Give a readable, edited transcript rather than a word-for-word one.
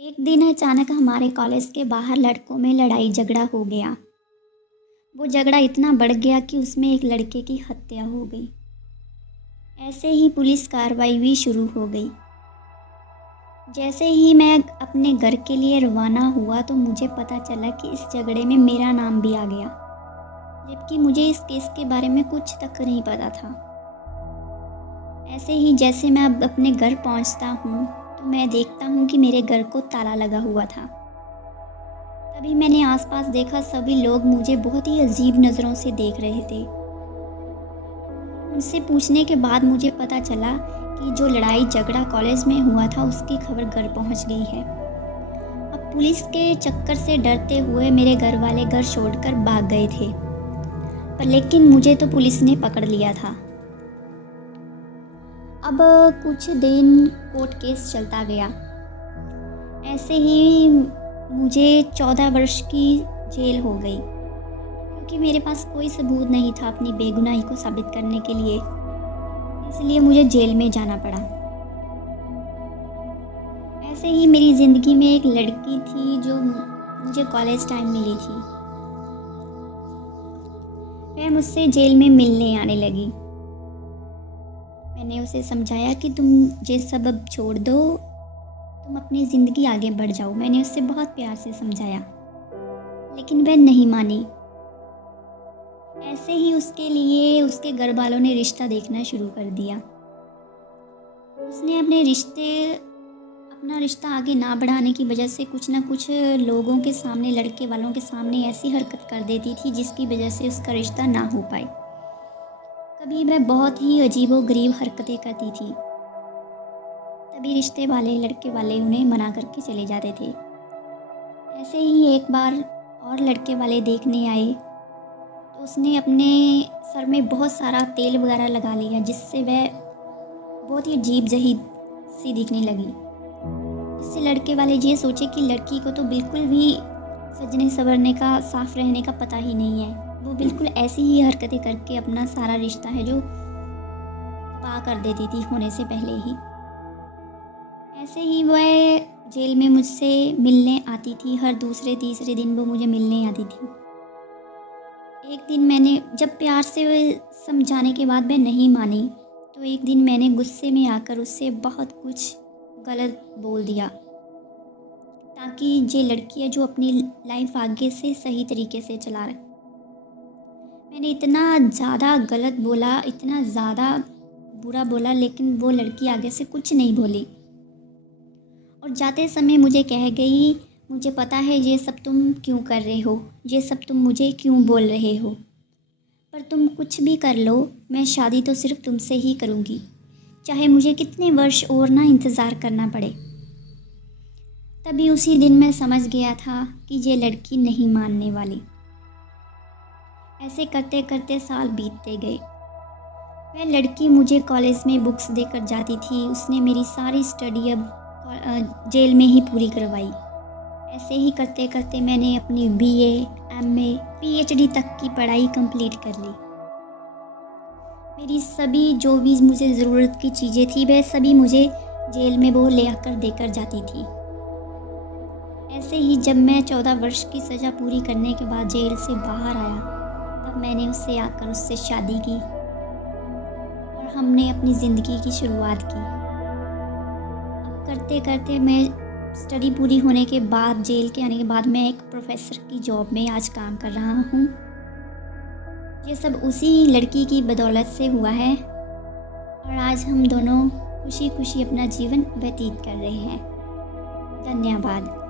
एक दिन अचानक हमारे कॉलेज के बाहर लड़कों में लड़ाई झगड़ा हो गया। वो झगड़ा इतना बढ़ गया कि उसमें एक लड़के की हत्या हो गई। ऐसे ही पुलिस कार्रवाई भी शुरू हो गई। जैसे ही मैं अपने घर के लिए रवाना हुआ तो मुझे पता चला कि इस झगड़े में मेरा नाम भी आ गया, जबकि मुझे इस केस के बारे में कुछ तक नहीं पता था। ऐसे ही जैसे मैं अब अपने घर पहुंचता हूँ तो मैं देखता हूँ कि मेरे घर को ताला लगा हुआ था। तभी मैंने आसपास देखा, सभी लोग मुझे बहुत ही अजीब नज़रों से देख रहे थे। उनसे पूछने के बाद मुझे पता चला कि जो लड़ाई झगड़ा कॉलेज में हुआ था उसकी खबर घर पहुंच गई है। अब पुलिस के चक्कर से डरते हुए मेरे घर वाले घर छोड़कर भाग गए थे, पर लेकिन मुझे तो पुलिस ने पकड़ लिया था। अब कुछ दिन कोर्ट केस चलता गया। ऐसे ही मुझे 14 वर्ष की जेल हो गई, क्योंकि मेरे पास कोई सबूत नहीं था अपनी बेगुनाही को साबित करने के लिए, इसलिए मुझे जेल में जाना पड़ा। ऐसे ही मेरी ज़िंदगी में एक लड़की थी जो मुझे कॉलेज टाइम मिली थी। वह मुझसे जेल में मिलने आने लगी। मैंने उसे समझाया कि तुम ये सब अब छोड़ दो, तुम अपनी ज़िंदगी आगे बढ़ जाओ। मैंने उससे बहुत प्यार से समझाया, लेकिन वह नहीं मानी। ऐसे ही उसके लिए उसके घर वालों ने रिश्ता देखना शुरू कर दिया। उसने अपना रिश्ता आगे ना बढ़ाने की वजह से कुछ ना कुछ लोगों के सामने, लड़के वालों के सामने ऐसी हरकत कर देती थी जिसकी वजह से उसका रिश्ता ना हो पाए। कभी वह बहुत ही अजीबोगरीब हरकतें करती थी, तभी रिश्ते वाले, लड़के वाले उन्हें मना करके चले जाते थे। ऐसे ही एक बार और लड़के वाले देखने आए तो उसने अपने सर में बहुत सारा तेल वगैरह लगा लिया, जिससे वह बहुत ही अजीब सी दिखने लगी। इससे लड़के वाले ये सोचे कि लड़की को तो बिल्कुल भी सजने संवरने का, साफ रहने का पता ही नहीं है। वो बिल्कुल ऐसी ही हरकतें करके अपना सारा रिश्ता है जो तबाह कर देती थी होने से पहले ही। ऐसे ही वह जेल में मुझसे मिलने आती थी। हर दूसरे तीसरे दिन वो मुझे मिलने आती थी। एक दिन मैंने जब प्यार से समझाने के बाद वह नहीं मानी, तो एक दिन मैंने गुस्से में आकर उससे बहुत कुछ गलत बोल दिया, ताकि ये लड़की है जो अपनी लाइफ आगे से सही तरीके से चला रहे। मैंने इतना ज़्यादा गलत बोला, इतना ज़्यादा बुरा बोला, लेकिन वो लड़की आगे से कुछ नहीं बोली और जाते समय मुझे कह गई, मुझे पता है ये सब तुम क्यों कर रहे हो, ये सब तुम मुझे क्यों बोल रहे हो, पर तुम कुछ भी कर लो, मैं शादी तो सिर्फ तुमसे ही करूँगी, चाहे मुझे कितने वर्ष और ना इंतज़ार करना पड़े। तभी उसी दिन मैं समझ गया था कि ये लड़की नहीं मानने वाली। ऐसे करते करते साल बीतते गए। वह लड़की मुझे कॉलेज में बुक्स देकर जाती थी। उसने मेरी सारी स्टडी अब जेल में ही पूरी करवाई। ऐसे ही करते करते मैंने अपनी BA, MA, PhD तक की पढ़ाई कंप्लीट कर ली। मेरी सभी जो भी मुझे ज़रूरत की चीज़ें थी वह सभी मुझे जेल में वो ले आकर देकर जाती थी। ऐसे ही जब मैं 14 वर्ष की सज़ा पूरी करने के बाद जेल से बाहर आया, तब मैंने उससे आकर उससे शादी की और हमने अपनी ज़िंदगी की शुरुआत की। अब करते करते मैं स्टडी पूरी होने के बाद, जेल के आने के बाद, मैं एक प्रोफेसर की जॉब में आज काम कर रहा हूँ। ये सब उसी लड़की की बदौलत से हुआ है और आज हम दोनों खुशी खुशी अपना जीवन व्यतीत कर रहे हैं। धन्यवाद।